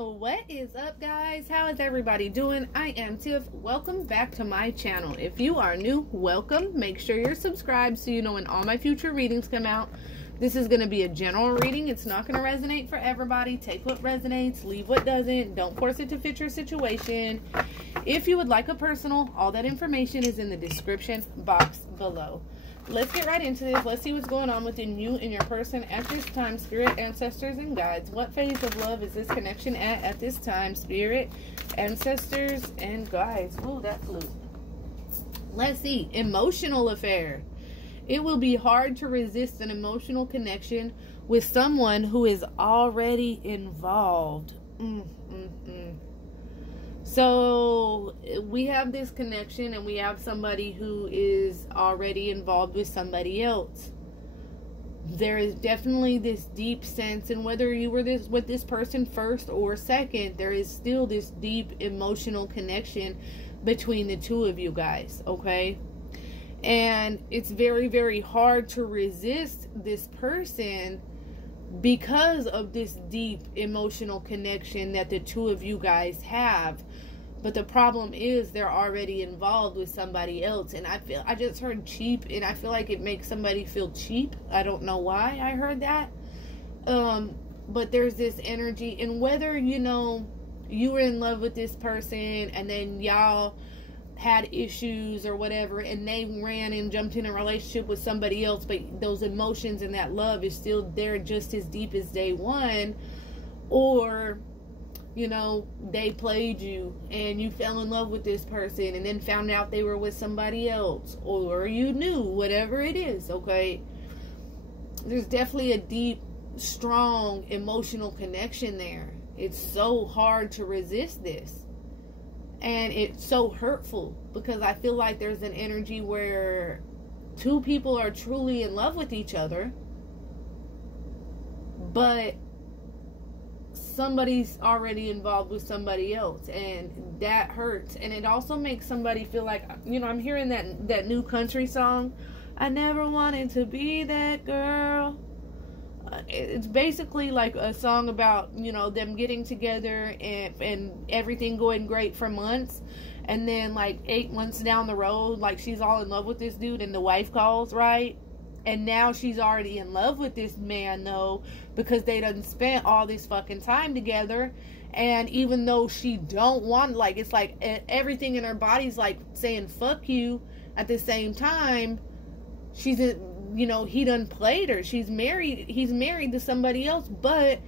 What is up, guys? How is everybody doing? I am Tiff. Welcome back to my channel. If you are new, welcome. Make sure you're subscribed so you know when all my future readings come out. This is going to be a general reading. It's not going to resonate for everybody. Take what resonates, leave what doesn't. Don't force it to fit your situation. If you would like a personal, all that information is in the description box below. Let's get right into this. Let's see what's going on within you and your person at this time, spirit, ancestors, and guides. What phase of love is this connection at this time, spirit, ancestors, and guides? Oh, that flew. Let's see. Emotional affair. It will be hard to resist an emotional connection with someone who is already involved. So we have this connection and we have somebody who is already involved with somebody else. There is definitely this deep sense, and whether you were with this person first or second, there is still this deep emotional connection between the two of you guys, okay? And it's very, very hard to resist this person because of this deep emotional connection that the two of you guys have. But the problem is they're already involved with somebody else. And I just heard cheap, and I feel like it makes somebody feel cheap. I don't know why I heard that. But there's this energy, and whether, you know, you were in love with this person and then y'all had issues or whatever, and they ran and jumped in a relationship with somebody else, but those emotions and that love is still there just as deep as day one. Or, you know, they played you and you fell in love with this person and then found out they were with somebody else, or you knew, whatever it is, okay? There's definitely a deep, strong emotional connection there. It's so hard to resist this. And it's so hurtful because I feel like there's an energy where two people are truly in love with each other, but somebody's already involved with somebody else, and that hurts. And it also makes somebody feel like, you know, I'm hearing that new country song, I never wanted to be that girl. It's basically like a song about, you know, them getting together and everything going great for months, and then like 8 months down the road, like she's all in love with this dude and the wife calls, right? And now she's already in love with this man though, because they done spent all this fucking time together. And even though she don't want, like, it's like everything in her body's like saying fuck you, at the same time she's you know, he done played her. He's married to somebody else, but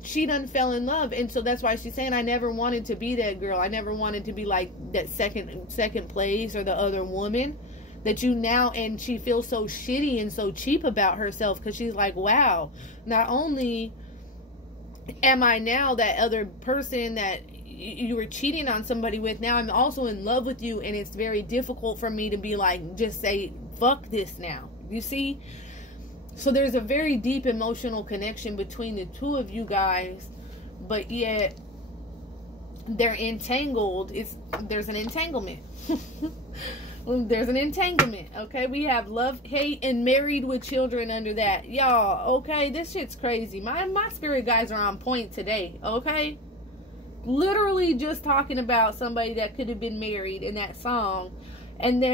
she done fell in love. And so that's why she's saying, I never wanted to be that girl. I never wanted to be like that second place or the other woman that you now. And she feels so shitty and so cheap about herself, because she's like, wow, not only am I now that other person that you were cheating on somebody with, now I'm also in love with you, and it's very difficult for me to be like, just say fuck this now. You see? So there's a very deep emotional connection between the two of you guys, but yet they're entangled. There's an entanglement. There's an entanglement, okay? We have love, hate, and married with children under that. Y'all, okay? This shit's crazy. My spirit guys are on point today, okay? Literally just talking about somebody that could have been married in that song. And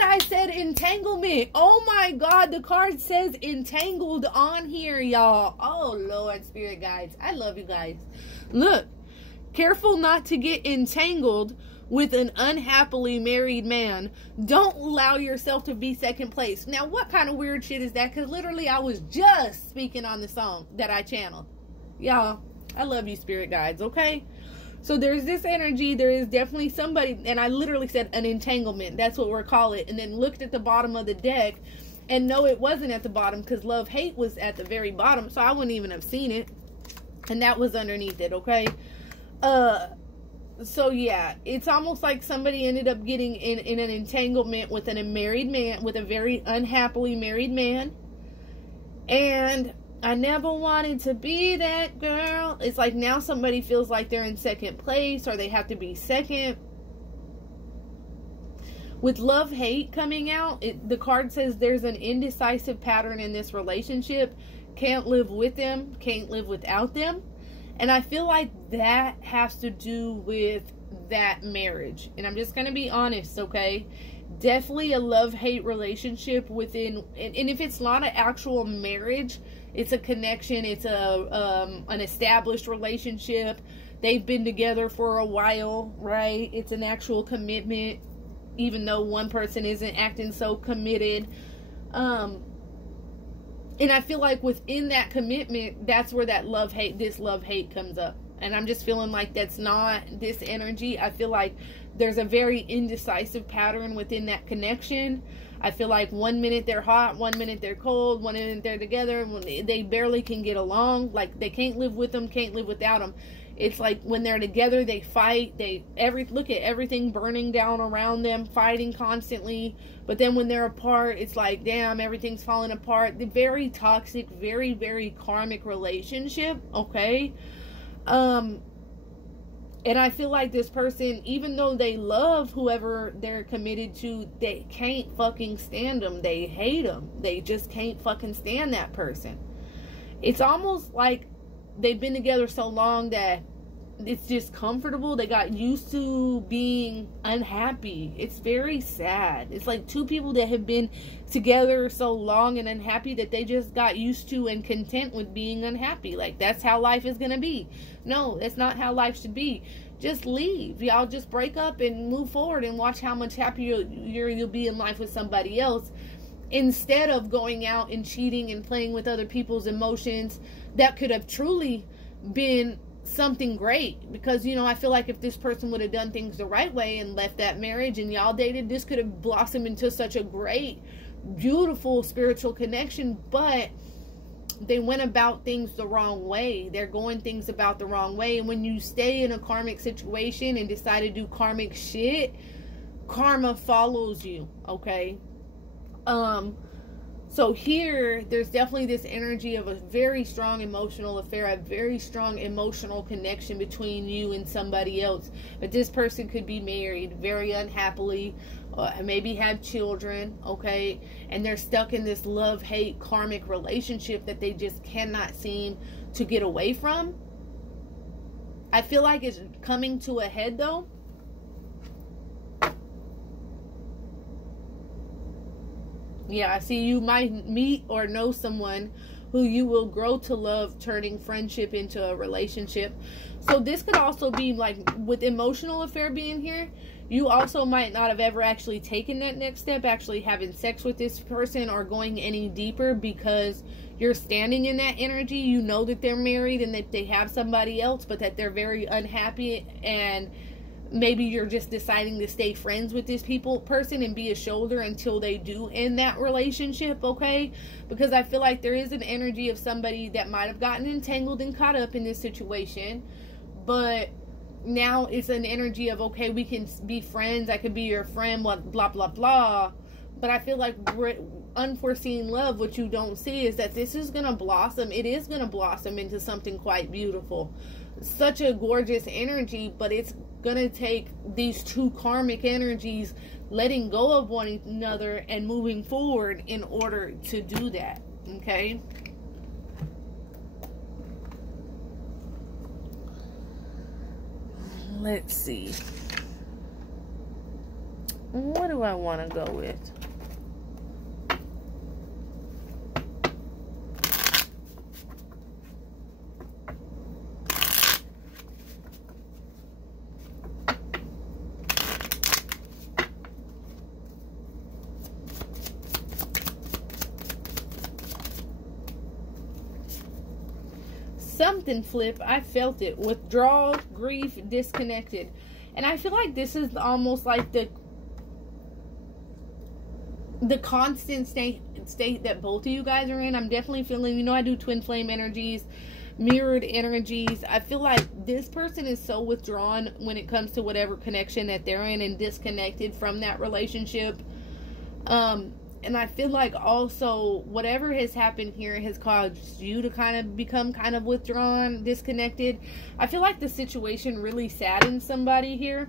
I said entanglement. Oh my God, the card says entangled on here, y'all. Oh Lord, spirit guides, I love you guys. Look, careful not to get entangled with an unhappily married man. Don't allow yourself to be second place. Now, what kind of weird shit is that? Because literally I was just speaking on the song that I channeled. Y'all, I love you, spirit guides, okay? So there's this energy. There is definitely somebody, and I literally said an entanglement. That's what we're calling it. And then looked at the bottom of the deck, and no, it wasn't at the bottom, because love, hate was at the very bottom. So I wouldn't even have seen it. And that was underneath it, okay? So yeah, it's almost like somebody ended up getting in an entanglement with a married man, with a very unhappily married man. And I never wanted to be that girl. It's like now somebody feels like they're in second place, or they have to be second. With love, hate coming out, the card says there's an indecisive pattern in this relationship. Can't live with them, can't live without them. And I feel like that has to do with that marriage. And I'm just going to be honest, okay? Definitely a love-hate relationship within, and if it's not an actual marriage, it's a connection, it's an established relationship. They've been together for a while, right? It's an actual commitment, even though one person isn't acting so committed. And I feel like within that commitment, that's where that this love-hate comes up. And I'm just feeling like that's not this energy. I feel like there's a very indecisive pattern within that connection. I feel like 1 minute they're hot, 1 minute they're cold, 1 minute they're together. They barely can get along. Like, they can't live with them, can't live without them. It's like when they're together, they fight. Look at everything burning down around them, fighting constantly. But then when they're apart, it's like, damn, everything's falling apart. The very toxic, very, very karmic relationship, okay? And I feel like this person, even though they love whoever they're committed to, they can't fucking stand them. They hate them. They just can't fucking stand that person. It's almost like they've been together so long that it's just comfortable. They got used to being unhappy. It's very sad. It's like two people that have been together so long and unhappy that they just got used to and content with being unhappy. Like, that's how life is gonna be. No, that's not how life should be. Just leave. Y'all just break up and move forward and watch how much happier you'll be in life with somebody else, instead of going out and cheating and playing with other people's emotions that could have truly been something great. Because, you know, I feel like if this person would have done things the right way and left that marriage and y'all dated, this could have blossomed into such a great, beautiful spiritual connection. But they went about things the wrong way. They're going things about the wrong way. And when you stay in a karmic situation and decide to do karmic shit, karma follows you, okay? So here, there's definitely this energy of a very strong emotional affair, a very strong emotional connection between you and somebody else. But this person could be married very unhappily, maybe have children, okay? And they're stuck in this love-hate karmic relationship that they just cannot seem to get away from. I feel like it's coming to a head, though. Yeah, I see you might meet or know someone who you will grow to love, turning friendship into a relationship. So this could also be like, with emotional affair being here, you also might not have ever actually taken that next step, actually having sex with this person or going any deeper, because you're standing in that energy. You know that they're married and that they have somebody else, but that they're very unhappy, and maybe you're just deciding to stay friends with this person and be a shoulder until they do end that relationship, okay? Because I feel like there is an energy of somebody that might have gotten entangled and caught up in this situation, but now it's an energy of, okay, we can be friends, I could be your friend, blah, blah, blah. But I feel like unforeseen love, what you don't see is that this is going to blossom. It is going to blossom into something quite beautiful. Such a gorgeous energy, but it's gonna take these two karmic energies letting go of one another and moving forward in order to do that, okay? Let's see. What do I want to go with? Something flip. I felt it. Withdrawal, grief, disconnected. And I feel like this is almost like the constant state that both of you guys are in. I'm definitely feeling, you know, I do twin flame energies, mirrored energies. I feel like this person is so withdrawn when it comes to whatever connection that they're in and disconnected from that relationship. And I feel like also whatever has happened here has caused you to kind of become kind of withdrawn, disconnected. I feel like the situation really saddens somebody here.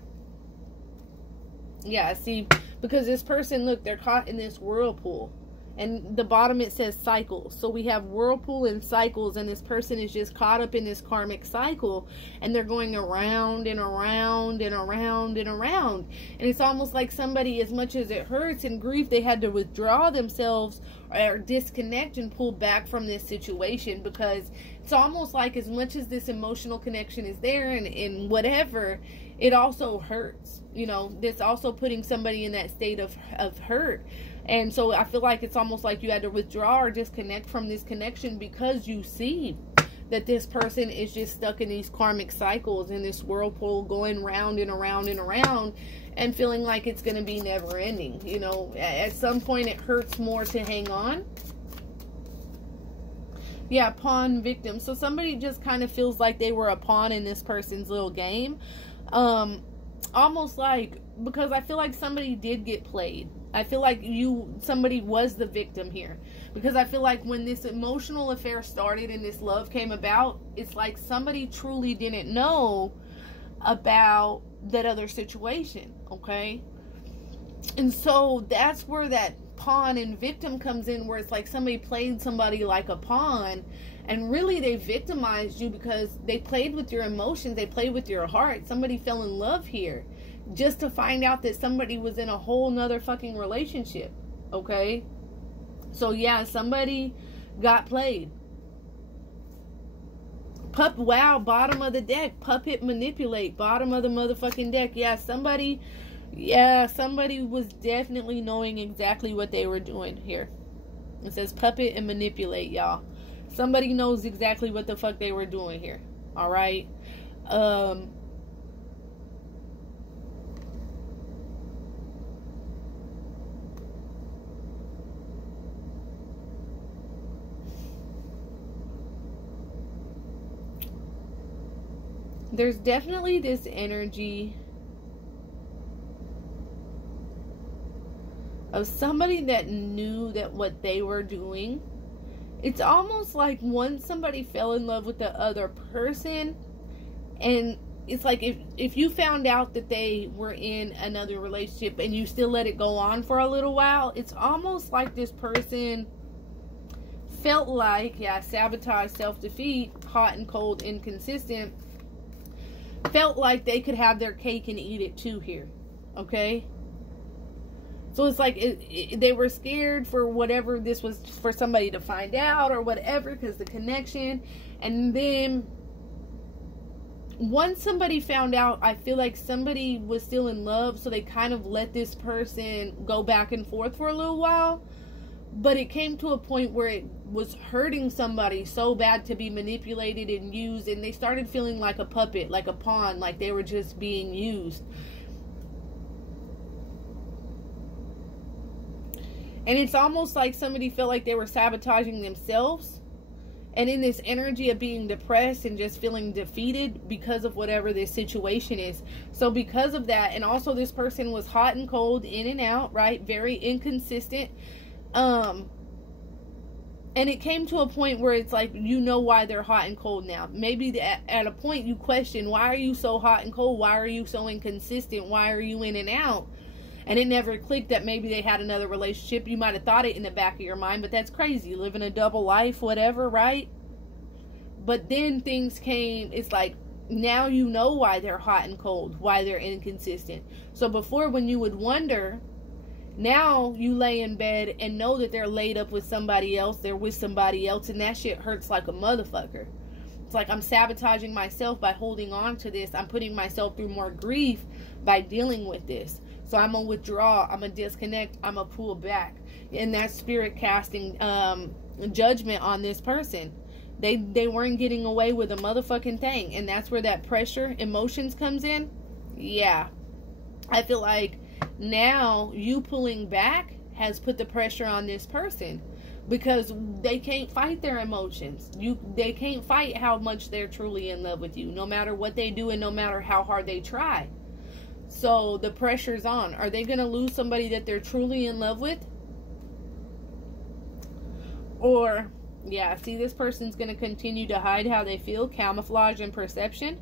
Yeah, see, because this person, look, they're caught in this whirlpool. And the bottom, it says cycles. So we have whirlpool and cycles, and this person is just caught up in this karmic cycle, and they're going around and around and around and around. And it's almost like somebody, as much as it hurts and grief, they had to withdraw themselves or disconnect and pull back from this situation, because it's almost like, as much as this emotional connection is there and whatever, it also hurts. You know, this also putting somebody in that state of hurt. And so I feel like it's almost like you had to withdraw or disconnect from this connection, because you see that this person is just stuck in these karmic cycles, in this whirlpool, going round and around and around, and feeling like it's going to be never ending. You know, at some point it hurts more to hang on. Yeah, pawn victim. So somebody just kind of feels like they were a pawn in this person's little game. Almost like, because I feel like somebody did get played. I feel like somebody was the victim here. Because I feel like when this emotional affair started and this love came about, it's like somebody truly didn't know about that other situation, okay? And so that's where that pawn and victim comes in, where it's like somebody played somebody like a pawn, and really they victimized you because they played with your emotions, they played with your heart. Somebody fell in love here just to find out that somebody was in a whole nother fucking relationship, okay? So yeah, somebody got played. Wow, bottom of the deck, puppet manipulate, bottom of the motherfucking deck. Yeah, somebody was definitely knowing exactly what they were doing here. It says puppet and manipulate, y'all. Somebody knows exactly what the fuck they were doing here. All right. There's definitely this energy of somebody that knew that what they were doing. It's almost like once somebody fell in love with the other person, and it's like if you found out that they were in another relationship and you still let it go on for a little while, it's almost like this person felt like, yeah, sabotage, self-defeat, hot and cold, inconsistent, felt like they could have their cake and eat it too here, okay? So it's like they were scared for whatever this was, for somebody to find out or whatever, because the connection. And then once somebody found out, I feel like somebody was still in love, so they kind of let this person go back and forth for a little while. But it came to a point where it was hurting somebody so bad to be manipulated and used, and they started feeling like a puppet, like a pawn, like they were just being used. And it's almost like somebody felt like they were sabotaging themselves, and in this energy of being depressed and just feeling defeated because of whatever this situation is. So because of that, and also this person was hot and cold, in and out, right? Very inconsistent. And it came to a point where it's like, you know why they're hot and cold now. Maybe at a point you question, why are you so hot and cold? Why are you so inconsistent? Why are you in and out? And it never clicked that maybe they had another relationship. You might have thought it in the back of your mind, but that's crazy. Living a double life, whatever, right? But then things came, it's like, now you know why they're hot and cold, why they're inconsistent. So before, when you would wonder, now you lay in bed and know that they're laid up with somebody else, they're with somebody else, and that shit hurts like a motherfucker. It's like, I'm sabotaging myself by holding on to this. I'm putting myself through more grief by dealing with this. So I'm going to withdraw, I'm going to disconnect, I'm going to pull back. And that's spirit casting judgment on this person. They weren't getting away with a motherfucking thing. And that's where that pressure, emotions comes in. Yeah. I feel like now you pulling back has put the pressure on this person, because they can't fight their emotions. They can't fight how much they're truly in love with you, no matter what they do and no matter how hard they try. So the pressure's on. Are they going to lose somebody that they're truly in love with? Or, yeah, see, this person's going to continue to hide how they feel, camouflage and perception.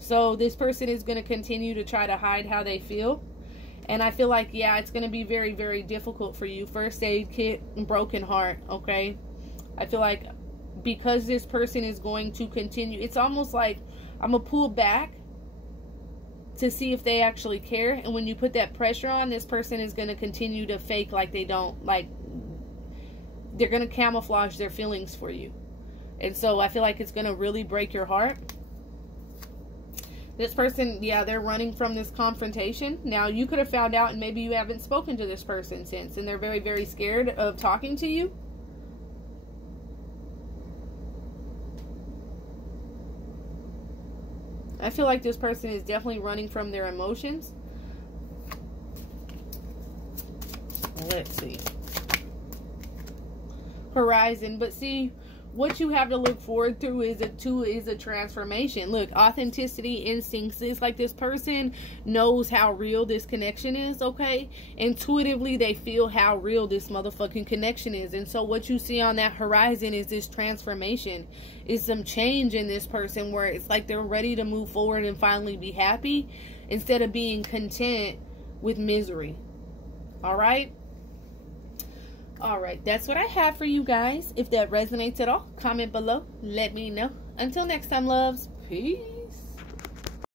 So this person is going to continue to try to hide how they feel. And I feel like, yeah, it's going to be very, very difficult for you. First aid kit and broken heart, okay? I feel like because this person is going to continue, it's almost like I'm going to pull back to see if they actually care. And when you put that pressure on, this person is going to continue to fake like they don't, like they're going to camouflage their feelings for you. And so I feel like it's going to really break your heart. This person, yeah, they're running from this confrontation. Now, you could have found out and maybe you haven't spoken to this person since, and they're very, very scared of talking to you. I feel like this person is definitely running from their emotions. Let's see. Horizon. But see, what you have to look forward to is a transformation. Look, authenticity, instincts. It's like this person knows how real this connection is, okay? Intuitively, they feel how real this motherfucking connection is. And so what you see on that horizon is this transformation. Is some change in this person where it's like they're ready to move forward and finally be happy instead of being content with misery. All right? All right, that's what I have for you guys. If that resonates at all, comment below. Let me know. Until next time, loves. Peace.